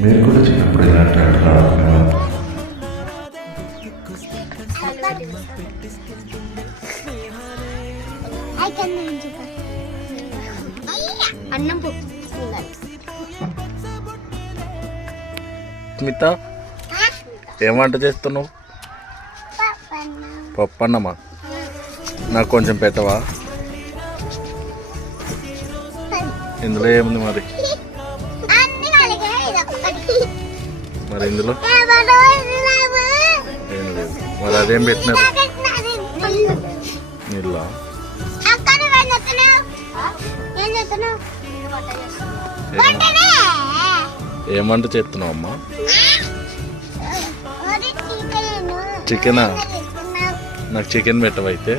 మీరు కూడా చిన్నప్పుడు ఇలాంటి ఆటలు ఆడుకునేవారు. స్మిత, ఏం వంట చేస్తున్నావు? పప్పు అన్నమా? నాకు కొంచెం పెట్టవా? ఇందులో ఏముంది మరి? మరి ఇందులో ఏం లేదు. మరి అదేం పెట్టినారు? నీళ్ళ ఏం వంట చేస్తున్నావు అమ్మా? చికెనా? నాకు చికెన్ పెట్టవైతే.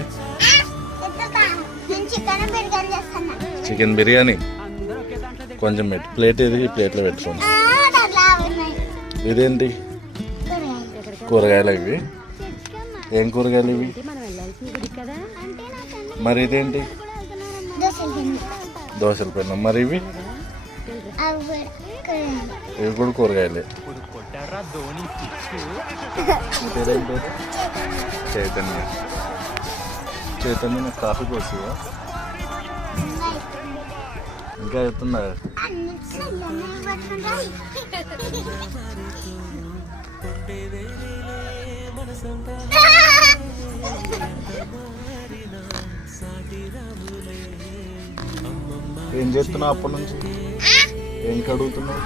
చికెన్ బిర్యానీ కొంచెం పెట్టు. ప్లేట్ ఏది? ఈ ప్లేట్లో పెట్టుకోండి. ఇదేంటి? కూరగాయలు ఇవి? ఏం కూరగాయలు ఇవి? మరి ఇదేంటి? దోశల పెన్నం. మరి ఇవి? ఇవి కూడా కూరగాయలే. చైతన్య. చైతన్య, నాకు కాఫీ పోసివా? ఇంకా చెప్తున్నా. ఏం చేస్తున్నావు అప్పటి నుంచి? ఏం కడుగుతున్నావు?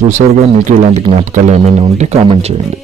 చూసారుగా, మీకు ఇలాంటి జ్ఞాపకాలు ఏమైనా ఉంటే కామెంట్ చేయండి.